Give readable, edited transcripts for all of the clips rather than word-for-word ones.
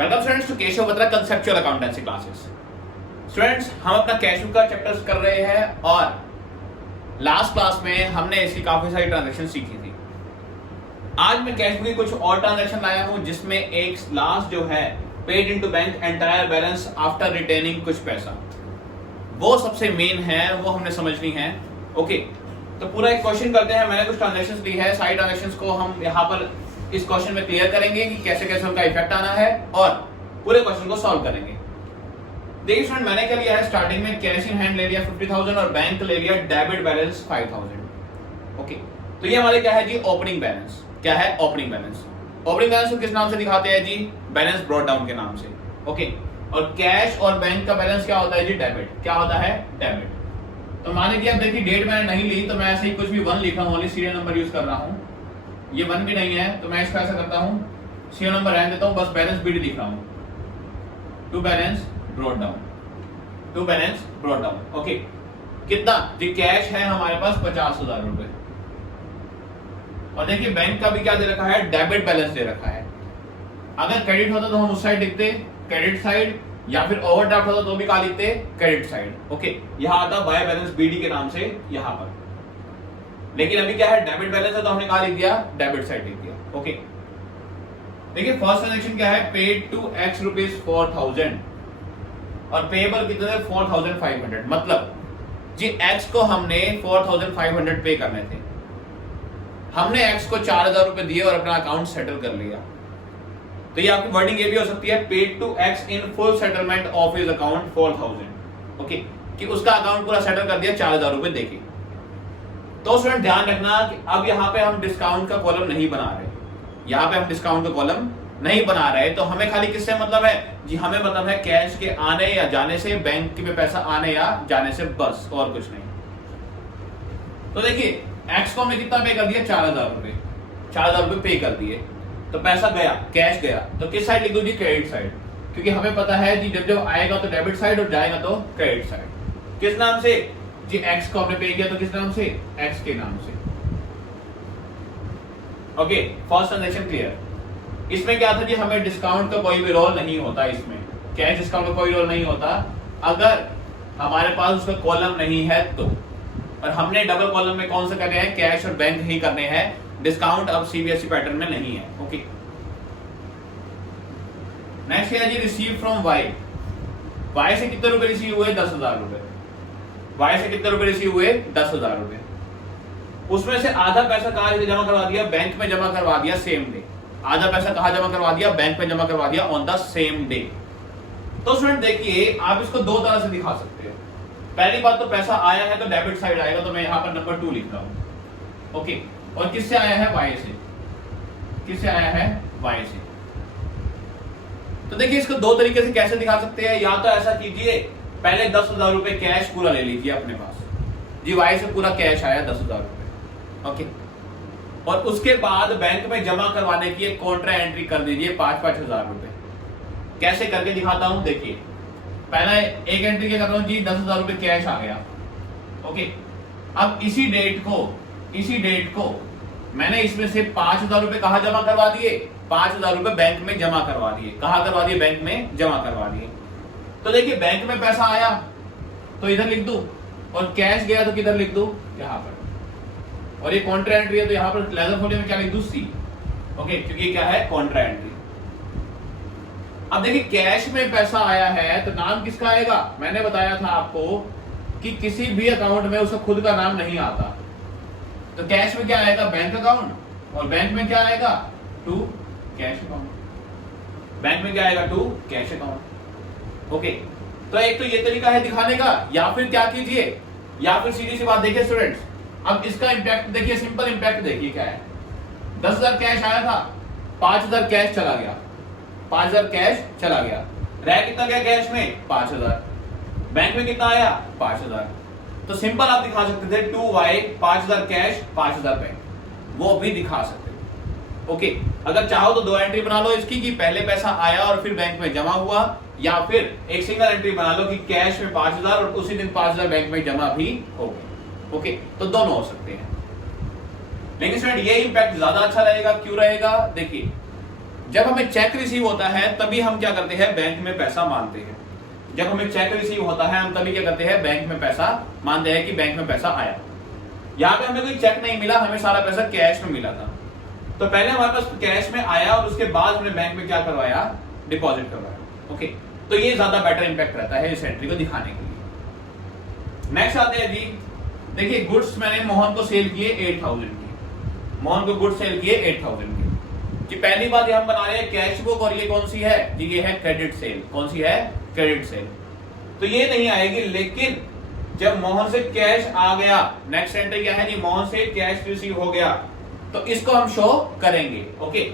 Welcome students to Keshav Batra conceptual accountancy classes. Students, हम अपना cash book का चैप्टर्स कर रहे हैं और लास्ट क्लास में हमने इसकी काफी सारी ट्रांजैक्शन सीखी थी। आज मैं कैश बुक की कुछ और ट्रांजैक्शन लाया हूं जिसमें एक लास्ट जो है paid into bank entire balance after retaining कुछ पैसा, वो सबसे मेन है, वो हमने समझनी है। ओके, तो पूरा एक क्वेश्चन करते हैं। मैंने कुछ ट्रांजैक्शंस ली है, सारी ट्रांजैक्शंस को हम यहाँ पर इस क्वेश्चन में क्लियर करेंगे कि कैसे कैसे उनका इफेक्ट आना है और पूरे क्वेश्चन को सॉल्व करेंगे। देखिए स्टूडेंट, मैंने क्या लिया है, स्टार्टिंग में कैश इन हैंड ले लिया 50,000 और बैंक ले लिया डेबिट बैलेंस 5,000। ओके, तो ये हमारे क्या है जी, ओपनिंग बैलेंस। क्या है? Opening balance. ओपनिंग बैलेंस को किस नाम से दिखाते हैं जी? बैलेंस ब्रॉट डाउन के नाम से। ओके, और कैश और बैंक का बैलेंस क्या होता है जी? डेबिट। क्या होता है? डेबिट। तो मान लीजिए, अब देखिए डेट मैंने नहीं ली तो मैं ऐसे ही कुछ भी 1 लिखा हूं, ओनली सीरियल नंबर यूज कर रहा हूं। ये 1 भी नहीं है तो मैं इसका ऐसा करता हूं, सीरियल नंबर रहने देता हूं, बस बैलेंस बीडी लिख रहा हूं, to balance brought down, to balance brought down. Okay, कितना जी? कैश है हमारे पास 50,000 रुपए और देखिए बैंक का भी क्या दे रखा है? डेबिट बैलेंस दे रखा है। अगर क्रेडिट होता तो हम उस साइड लिखते क्रेडिट साइड, या फिर ओवरड्राफ्ट होता तो भी क्या लिखते? Credit side. ओके, यहां आता बाय बैलेंस बीडी के नाम से यहां पर, लेकिन अभी क्या है, डेबिट बैलेंस है तो हमने कहा लिख दिया, डेबिट साइड लिख दिया। ओके, देखिए फर्स्ट ट्रांजैक्शन क्या है, पेड टू एक्स रुपीज 4,000 और पेएबल कितने थे? 4,500। मतलब जी एक्स को हमने 4,500 पे करने थे, हमने एक्स को 4,000 रुपए दिए और अपना अकाउंट सेटल कर लिया। तो ये आपकी वर्डिंग ये भी हो सकती है, paid to X in full settlement of his account 4,000। Okay, कि उसका अकाउंट पूरा सेटल कर दिया 4,000 रुपए देके। तो स्टूडेंट ध्यान रखना कि अब यहाँ पे हम डिस्काउंट का कॉलम नहीं बना रहे, यहाँ पे हम डिस्काउंट का कॉलम नहीं बना रहे। तो हमें खाली किससे मतलब है जी? हमें मतलब है कैश के आने या जाने से, बैंक में पैसा आने या जाने से, बस और कुछ नहीं। तो देखिए एक्स को हमने कितना पे कर दिया? 4,000 रुपए, 4,000 रुपए पे कर दिए, तो पैसा गया, कैश गया। तो किस साइड लिख दो जी? क्रेडिट साइड, क्योंकि हमें पता है जी जब जब आएगा तो डेबिट साइड और जाएगा तो क्रेडिट साइड। किस नाम से जी? एक्स को हमने पे किया तो किस नाम से? एक्स के नाम से। Okay, first transaction clear. इसमें क्या था जी, हमें डिस्काउंट का कोई भी रोल नहीं होता, इसमें कैश डिस्काउंट का कोई रोल नहीं होता अगर हमारे पास उसका कॉलम नहीं है तो। और हमने डबल कॉलम में कौन सा करने हैं? कैश और बैंक ही करने हैं, डिस्काउंट अब सीबीएसई पैटर्न में नहीं है। ओके, नेक्स्ट है जी, रिसीव फ्रॉम वाई। वाई से कितने रुपए रिसीव हुए? 10,000 रुपए। वाई से कितने रुपए रिसीव हुए? 10,000 रुपए। उसमें से आधा पैसा कहां जमा करवा दिया? बैंक में जमा करवा दिया सेम डे। आधा पैसा कहां जमा करवा दिया? बैंक में जमा करवा दिया ऑन द सेम डे। तो स्टूडेंट देखिए, आप इसको दो तरह से दिखा सकते हो। पहली बात तो पैसा आया है तो डेबिट साइड आएगा, तो मैं यहां पर नंबर 2 लिख रहा हूं। ओके, और किससे आया है? वाई से। किससे आया है? वाई से। तो देखिए इसको दो तरीके से कैसे दिखा सकते हैं। या तो ऐसा कीजिए, पहले 10,000 रुपए कैश पूरा ले लीजिए अपने पास जी, वाई से पूरा कैश आया 10,000 रुपए। ओके, और उसके बाद बैंक में जमा करवाने की एक कॉन्ट्रा एंट्री कर दीजिए 5,000 रुपए। कैसे करके दिखाता हूं, देखिए पहला एक एंट्री क्या कर रहा हूं जी, 10,000 रुपए कैश आ गया। ओके, अब इसी डेट को मैंने इसमें से 5,000 रुपए कहां जमा करवा दिए? 5,000 रुपए बैंक में जमा करवा दिए। कहां करवा दिए? बैंक में जमा करवा दिए। तो देखिए बैंक में पैसा आया तो इधर लिख दूं, और कैश गया तो किधर लिख दूं? यहां पर। और ये कॉन्ट्रा एंट्री है तो यहां पर लेजर फोल्डर में क्या लिख दूं? सी। ओके, क्योंकि क्या है? Contra entry. अब देखिए कैश में पैसा आया है तो नाम किसका आएगा? मैंने बताया था आपको कि किसी भी अकाउंट में उसका खुद का नाम नहीं आता। तो कैश में क्या आएगा? बैंक अकाउंट, और बैंक में क्या आएगा? To cash account. बैंक में क्या आएगा? To cash account. ओके, तो एक तो ये तरीका है दिखाने का, या फिर क्या कीजिए, या फिर सीधी सी बात देखिए स्टूडेंट्स, अब इसका इंपैक्ट देखिए, सिंपल इंपैक्ट देखिए क्या है। 10,000 कैश आया था, 5,000 कैश चला गया, 5,000 कैश चला गया, रह कितना गया कैश में? 5,000। बैंक में कितना आया? 5,000। तो सिंपल आप दिखा सकते थे 2y, 5,000 कैश, 5,000 बैंक, वो भी दिखा सकते थे। ओके, अगर चाहो तो दो एंट्री बना लो इसकी, कि पहले पैसा आया और फिर बैंक में जमा हुआ, या फिर एक सिंगल एंट्री बना लो कि कैश में 5,000 और उसी दिन 5,000 बैंक में जमा भी हो गए। ओके, तो दोनों हो सकते हैं। लेकिन स्टूडेंट ये इंपैक्ट ज्यादा अच्छा रहेगा। क्यों रहेगा? देखिए जब हमें चेक रिसीव होता है तभी हम क्या करते हैं, बैंक में पैसा मानते हैं। जब हमें चेक रिसीव होता है हम तभी क्या करते हैं, बैंक में पैसा मानते हैं कि बैंक में पैसा आया। यहाँ पे हमें कोई चेक नहीं मिला, हमें सारा पैसा कैश में मिला था। तो पहले हमारे पास कैश में आया और उसके बाद हमने बैंक में क्या करवाया, डिपॉजिट करवाया। ओके, तो ये ज्यादा बेटर इंपैक्ट रहता है इस एंट्री को दिखाने के लिए। नेक्स्ट आते हैं जी, देखिए गुड्स मैंने मोहन को सेल किए 8000 की, मोहन को गुड्स सेल किए 8000 की। कि पहली बात ये हम बना रहे हैं कैश बुक, और ये कौन सी है जी, ये है क्रेडिट सेल। कौन सी है, क्रेडिट सेल। तो ये नहीं आएगी, लेकिन जब मोहन से कैश आ गया, नेक्स्ट एंट्री क्या है जी, मोहन से कैश रिसीव हो गया, तो इसको हम शो करेंगे। ओके,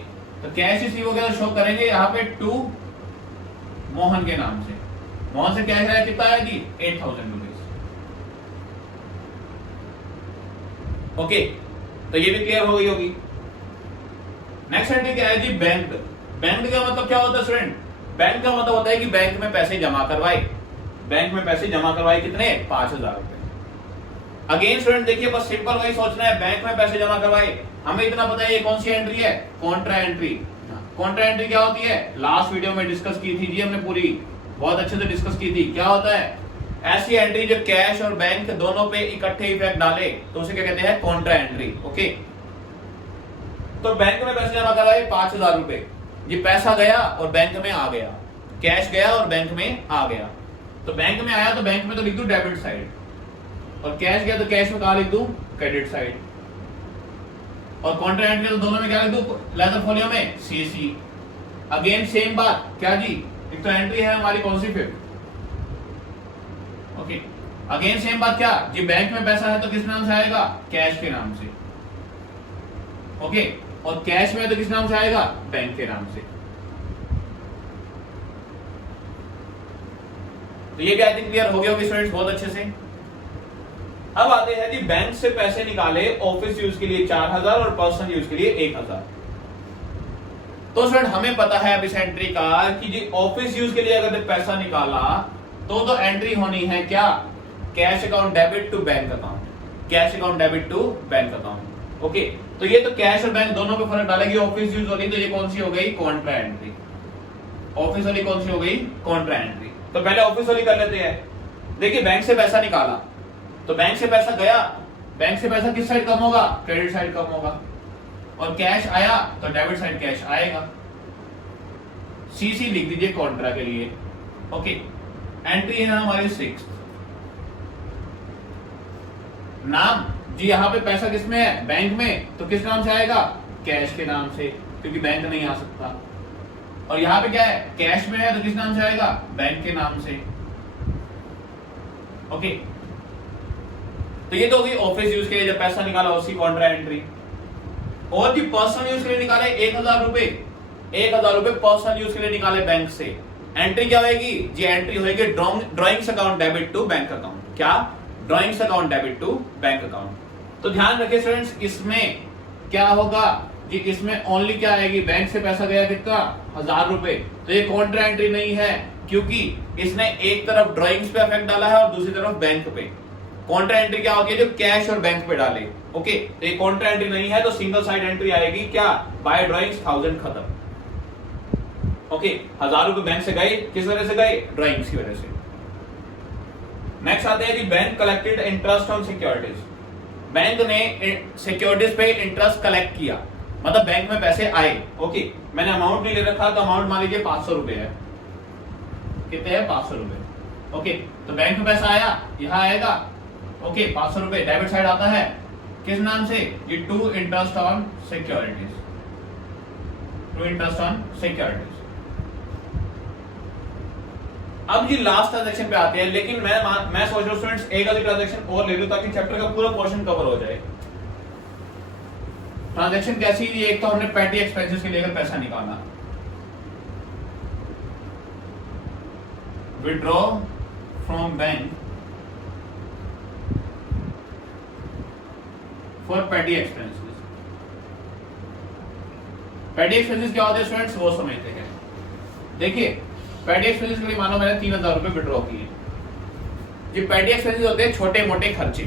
तो कैश रिसीव हो गया तो शो करेंगे यहाँ पे टू मोहन के नाम से। मोहन से कैश आया, कितना आया जी, 8000 रुपीज। ओके, तो ये भी क्लियर हो गई होगी। नेक्स्ट एंट्री क्या है जी, बैंक। बैंक का मतलब क्या होता है स्टूडेंट, बैंक का मतलब होता है कि बैंक में पैसे जमा करवाए। बैंक में पैसे जमा करवाए कितने, 5000 रुपए। अगेन स्टूडेंट देखिए, बस सिंपल वही सोचना है, बैंक में पैसे जमा करवाए। हमें इतना पता है ये कौन सी एंट्री है, कॉन्ट्रा एंट्री। कॉन्ट्रा एंट्री क्या होती है, लास्ट वीडियो में डिस्कस की थी जी हमने, पूरी बहुत अच्छे से डिस्कस की थी। क्या होता है, ऐसी एंट्री जो कैश और बैंक दोनों पे इकट्ठे इफेक्ट डाले, तो उसे क्या कहते हैं, कॉन्ट्रा एंट्री। ओके, तो बैंक में पैसे जमा करवाए 5000 रुपए, ये पैसा गया और बैंक में आ गया, कैश गया और बैंक में आ गया। तो बैंक में आया तो बैंक में तो लिख दूं डेबिट साइड, और कैश गया तो कैश में कहा लिख दूं, क्रेडिट साइड। और कॉन्ट्रा एंट्री तो दोनों में क्या लिख दूं, लेजर फोलियो में सीसी। अगेन सेम बात, क्या जी, एक तो एंट्री है हमारी कौन सी, 5th। ओके, अगेन सेम बात, क्या जी, बैंक में पैसा है तो किस नाम से आएगा, कैश के नाम से। ओके, और कैश में तो किस नाम से आएगा, बैंक के नाम से। तो ये भी आई थिंक क्लियर हो गया होगी स्टूडेंट्स बहुत अच्छे से। अब आते हैं जी, बैंक से पैसे निकाले ऑफिस यूज के लिए 4000 और पर्सनल यूज के लिए 1000। तो स्टूडेंट हमें पता है अब इस एंट्री का कि जी ऑफिस यूज के लिए अगर पैसा निकाला तो एंट्री होनी है क्या, cash account debit to bank account, cash account debit to bank account. Okay, तो ये तो कैश और बैंक दोनों पे फर्क डालेगी, ऑफिस यूज वाली, तो ये कौन सी हो गई, कॉन्ट्रा एंट्री। ऑफिस वाली कौन सी हो गई, कॉन्ट्रा एंट्री। तो पहले ऑफिस वाली कर लेते हैं। देखिए बैंक से पैसा निकाला, तो बैंक से पैसा गया, बैंक से पैसा किस साइड कम होगा, क्रेडिट साइड कम होगा। और कैश आया तो डेबिट साइड कैश आएगा। सीसी लिख दीजिए कॉन्ट्रा के लिए। ओके, एंट्री है हमारी 6th। नाम जी, यहाँ पे पैसा किसमें है, बैंक में, तो किस नाम से आएगा, कैश के नाम से, क्योंकि बैंक नहीं आ सकता। और यहाँ पे क्या है, कैश में है तो किस नाम से आएगा, बैंक के नाम से। ओके, तो ये तो होगी ऑफिस यूज के लिए जब पैसा निकाला उसकी कॉन्ट्रा एंट्री। और जी पर्सनल यूज के लिए निकाले 1000 रुपए, 1000 रुपए पर्सनल यूज के लिए निकाले बैंक से। एंट्री क्या होगी जी, एंट्री होगी drawings account debit to bank account. क्या, drawings account debit to bank account. तो ध्यान रखिए स्टूडेंट्स, इसमें क्या होगा जी, इसमें ओनली क्या आएगी, बैंक से पैसा गया कितना, 1000 रुपए, तो ये कॉन्ट्रा एंट्री नहीं है, क्योंकि इसने एक तरफ ड्रॉइंग्स पे इफेक्ट डाला है और दूसरी तरफ बैंक पे। कॉन्ट्रा एंट्री क्या होगी, जो कैश और बैंक पे डाले। ओके, तो ये कॉन्ट्रा एंट्री नहीं है, तो सिंगल साइड एंट्री आएगी क्या, बाय ड्रॉइंग्स 1000 खत्म। ओके, 1000 रुपए बैंक से गए, किस वजह से गए, ड्रॉइंग्स की वजह से। नेक्स्ट आते हैं जी, bank collected interest on securities. Bank ने सिक्योरिटीज पे इंटरेस्ट कलेक्ट किया, मतलब बैंक में पैसे आए। ओके, मैंने अमाउंट नहीं ले रखा, तो अमाउंट मान लीजिए 500 रुपए है। कितने हैं, 500 रुपए। ओके, तो बैंक में पैसा आया, यहां आएगा। ओके, 500 रुपए डेबिट साइड आता है, किस नाम से, ये two interest on securities, two interest on securities. अब जी लास्ट ट्रांजैक्शन पे आते हैं, लेकिन मैं सोच रहा हूं स्टूडेंट्स एक आधी ट्रांजैक्शन और ले लूं ताकि चैप्टर का पूरा पोर्शन कवर हो जाए। ट्रांजैक्शन कैसी थी, एक तो हमने पेटी एक्सपेंसेस के लेकर पैसा निकाला, विड्रॉ फ्रॉम बैंक फॉर पेटी एक्सपेंसेस। पेटी एक्सपेंसेस क्या होते हैं स्टूडेंट्स, वो समझते हैं। देखिए पेटी एक्सपेंसेस के लिए मानो मैंने 3000 रुपए विड्रॉ किए। जी पेटी एक्सपेंसेस होते हैं छोटे मोटे खर्चे,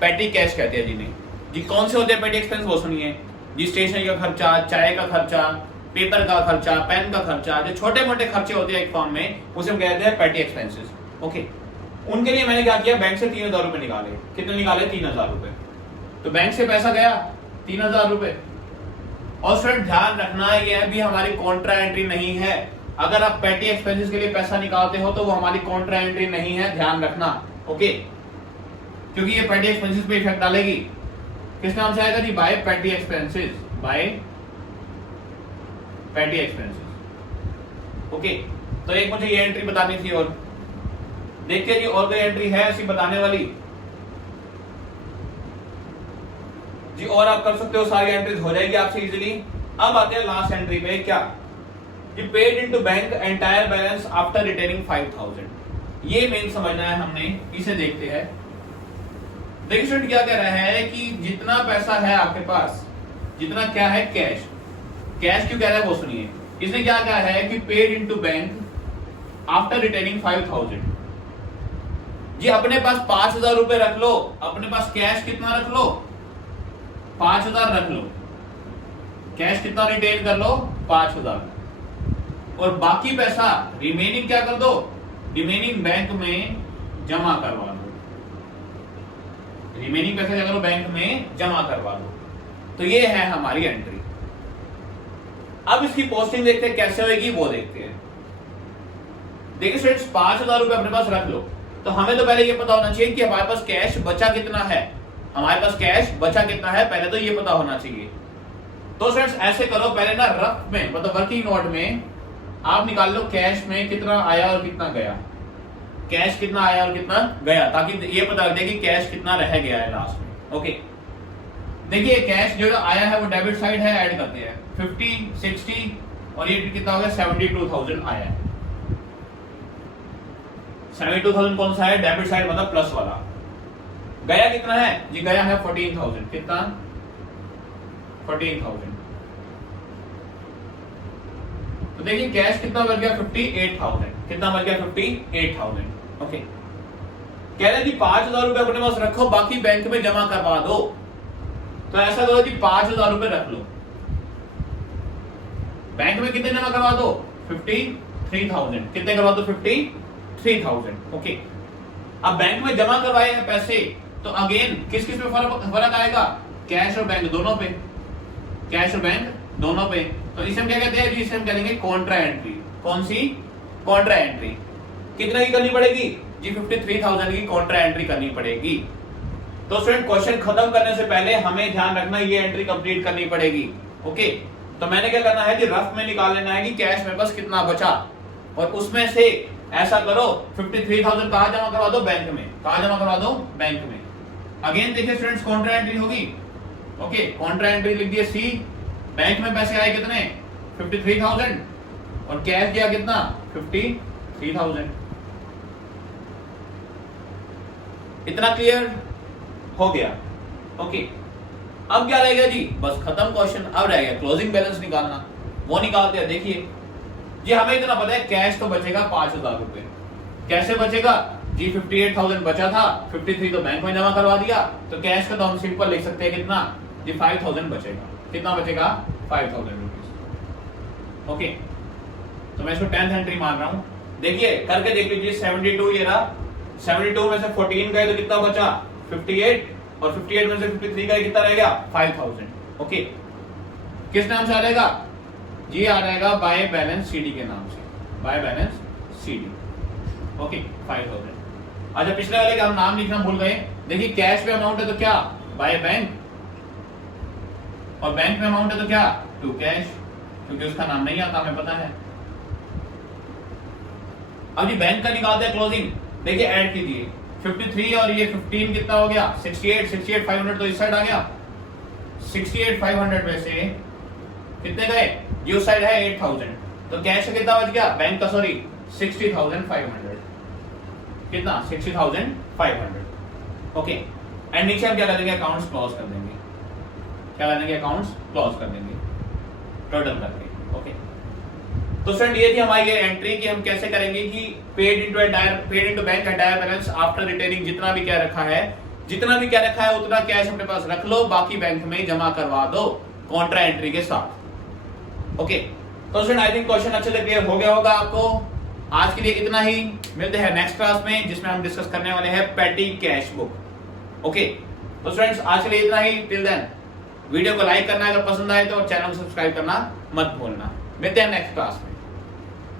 पेटी कैश कहते हैं जिन्हें। जी कौन से होते हैं पेटी एक्सपेंस, वो सुनिए जी, स्टेशनरी का खर्चा, चाय का खर्चा, पेपर का खर्चा, पेन का खर्चा, जो छोटे मोटे खर्चे होते हैं एक फॉर्म में, उसे हम कहते हैं पेटी एक्सपेंसेस। ओके, उनके लिए मैंने क्या किया, बैंक से 3000 रुपए निकाले। कितने निकाले? 3000 रुपए। तो बैंक से पैसा गया 3000 रुपए। और स्टूडेंट ध्यान रखना यह भी हमारी कॉन्ट्रा एंट्री नहीं है। अगर आप पेटी एक्सपेंसेस के लिए पैसा निकालते हो तो वो हमारी कॉन्ट्रा एंट्री नहीं है, ध्यान रखना। ओके, क्योंकि ये पेटी एक्सपेंसेस पे इफेक्ट डालेगी। किस नाम से आएगा जी? बाय पेटी एक्सपेंसेस, बाय पेटी एक्सपेंसेस। ओके, तो एक मुझे ये एंट्री बतानी थी और देखिए जी और कोई एंट्री है ऐसी बताने वाली जी? और आप कर सकते हो, सारी एंट्रीज हो जाएगी आपसे इजीली। अब आते हैं लास्ट एंट्री पे, क्या जी? Paid into bank entire balance after retaining 5000। ये मेन समझना है हमने, इसे देखते हैं। देखिए स्टूडेंट क्या कह रहा है कि जितना पैसा है आपके पास, जितना क्या है कैश, कैश क्यों कह रहा है वो सुनिए। इसने क्या कहा है कि paid into bank after retaining 5000। जी अपने पास 5000 रुपए रख लो, अपने पास कैश कितना रख लो? 5000 रख लो। कैश कितना रिटेन कर लो? 5000। और बाकी पैसा रिमेनिंग क्या कर दो? रिमेनिंग बैंक में जमा करवा दो। रिमेनिंग पैसा क्या करो? बैंक में जमा करवा दो। तो ये है हमारी एंट्री। अब इसकी पोस्टिंग देखते हैं कैसे होगी, वो देखते हैं। देखिए स्टूडेंट्स, 5000 रुपए अपने पास रख लो, तो हमें तो पहले ये पता होना चाहिए कि हमारे पास कैश बचा कितना है। हमारे पास कैश बचा कितना है पहले तो ये पता होना चाहिए। तो स्टूडेंट्स ऐसे करो, पहले ना रफ में मतलब वर्किंग नोट में आप निकाल लो कैश में कितना आया और कितना गया। कैश कितना आया और कितना गया, ताकि ये पता लग जाए कि कैश कितना रह गया है लास्ट में। ओके, देखिए कैश जो आया है वो डेबिट साइड है, ऐड करते हैं 50, 60 और ये कितना हो गया? 72,000 आया है। 72,000 कौन सा है? डेबिट साइड मतलब प्लस वाला। गया कितना है जी? गया है 14,000। कितना? 14,000। तो देखिए कैश कितना बच गया? 58,000। कितना बच गया? 58,000। ओके, कह रहे जी 5000 रुपए अपने पास रखो, बाकी बैंक में जमा करवा दो। तो ऐसा करो जी 5000 रुपए रख लो, बैंक में कितने जमा करवा दो? 53,000। कितने करवा दो? 53,000। ओके, अब बैंक में जमा करवाए हैं पैसे, तो अगेन किस किस पे फर्क आएगा? कैश और बैंक दोनों पे। कैश और बैंक दोनों पे। तो इसे हम क्या कहते हैं जी? इसे हम कहेंगे कॉन्ट्रा एंट्री। कौन सी? Contra entry. कितने की करनी पड़ेगी जी? 53,000 की कॉन्ट्रा एंट्री करनी पड़ेगी। तो स्टूडेंट क्वेश्चन खत्म करने से पहले हमें ध्यान रखना ये एंट्री कंप्लीट करनी पड़ेगी। ओके, तो मैंने क्या करना है कि रफ में निकाल लेना है कि कैश मेरे पास कितना बचा, और उसमें से ऐसा करो 53,000 कहां जमा करवा दो? बैंक में। कहां जमा करवा दो? बैंक में। अगेन देखिए स्टूडेंट्स, कॉन्ट्रा एंट्री होगी। ओके, कॉन्ट्रा एंट्री लिख दिए सी। बैंक में पैसे आए कितने? 53,000 और कैश गया कितना? 53,000। इतना क्लियर हो गया? ओके, अब क्या रह गया जी? बस खत्म क्वेश्चन। अब रह गया क्लोजिंग बैलेंस निकालना, वो निकालते हैं। देखिए जी हमें इतना पता है कैश तो बचेगा 5000 रुपए। कैसे बचेगा जी? 58,000 बचा था, 53 तो बैंक में जमा करवा दिया, तो कैश का तो हम सिंपल लिख सकते हैं कितना जी? 5,000 बचेगा। कितना बचेगा? 5,000 रुपीज। ओके, तो मैं इसको 10th एंट्री मान रहा हूं। देखिए करके देख लीजिए, 72 ये रहा, 72 में से 14 गए तो कितना बचा? 58, और 58 में से 53 गए कितना रह गया? 5,000। ओके, किस नाम से आ जाएगा जी? आ जाएगा बाय बैलेंस सीडी के नाम से, बाय बैलेंस सीडी। ओके, 5,000। अच्छा, पिछले वाले का हम नाम लिखना भूल गए। देखिए कैश पे अमाउंट है तो क्या? बाय बैंक, और बैंक में अमाउंट है तो क्या? टू कैश, क्योंकि उसका नाम नहीं आता हमें पता है। अब जी बैंक का निकालते हैं क्लोजिंग। देखिए ऐड कीजिए 53 और ये 15 कितना हो गया? 68,500 तो इस साइड आ गया। 68,500 में से कितने गए जी? उस साइड है 8,000, तो कैश कितना बच गया बैंक का? सॉरी 60,500। कितना? 60,500। ओके, एंड नीचे हम क्या कर देंगे? अकाउंट्स क्लोज कर देंगे। क्या कर देंगे? अकाउंट्स क्लोज कर देंगे टोटल करके। ओके, तो फ्रेंड ये थी हमारी ये एंट्री कि हम कैसे करेंगे कि paid into bank entire balance after retaining. जितना भी क्या रखा है, जितना भी क्या रखा है उतना कैश अपने पास रख लो, बाकी बैंक में जमा करवा दो कॉन्ट्रा एंट्री के साथ। ओके, तो स्टूडेंट आई थिंक क्वेश्चन अच्छे से क्लियर हो गया होगा आपको। आज के लिए इतना ही, मिलते हैं नेक्स्ट क्लास में जिसमें हम डिस्कस करने वाले हैं पेटी कैश बुक। ओके, तो स्टूडेंट्स आज के लिए इतना ही। टिल देन वीडियो को लाइक करना अगर पसंद आए तो, और चैनल को सब्सक्राइब करना मत भूलना। मिलते हैं नेक्स्ट क्लास में।